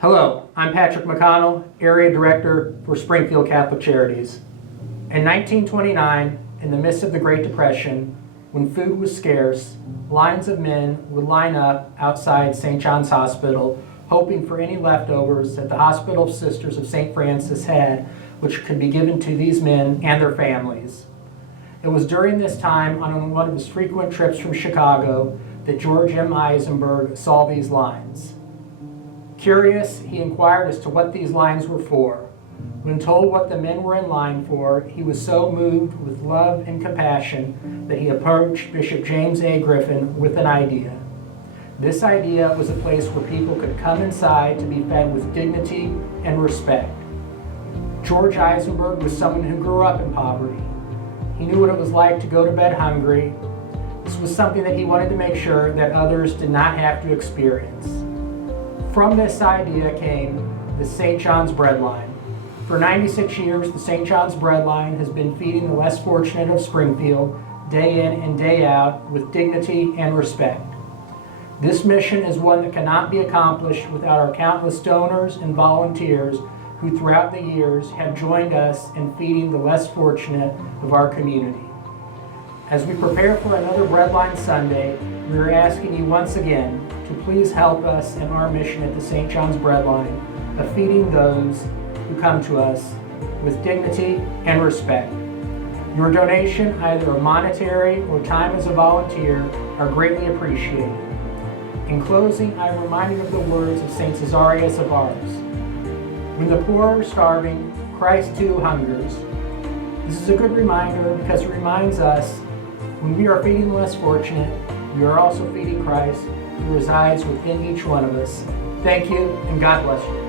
Hello, I'm Patrick McConnell, Area Director for Springfield Catholic Charities. In 1929, in the midst of the Great Depression, when food was scarce, lines of men would line up outside St. John's Hospital, hoping for any leftovers that the Hospital Sisters of St. Francis had, which could be given to these men and their families. It was during this time, on one of his frequent trips from Chicago, that George M. Eisenberg saw these lines. Curious, he inquired as to what these lines were for. When told what the men were in line for, he was so moved with love and compassion that he approached Bishop James A. Griffin with an idea. This idea was a place where people could come inside to be fed with dignity and respect. George Eisenberg was someone who grew up in poverty. He knew what it was like to go to bed hungry. This was something that he wanted to make sure that others did not have to experience. From this idea came the St. John's Breadline. For 96 years, the St. John's Breadline has been feeding the less fortunate of Springfield day in and day out with dignity and respect. This mission is one that cannot be accomplished without our countless donors and volunteers who throughout the years have joined us in feeding the less fortunate of our community. As we prepare for another Breadline Sunday, we are asking you once again to please help us in our mission at the St. John's Breadline of feeding those who come to us with dignity and respect. Your donation, either monetary or time as a volunteer, are greatly appreciated. In closing, I am reminded of the words of St. Cesarius of Ars. When the poor are starving, Christ too hungers. This is a good reminder because it reminds us when we are feeding the less fortunate, we are also feeding Christ who resides within each one of us. Thank you, and God bless you.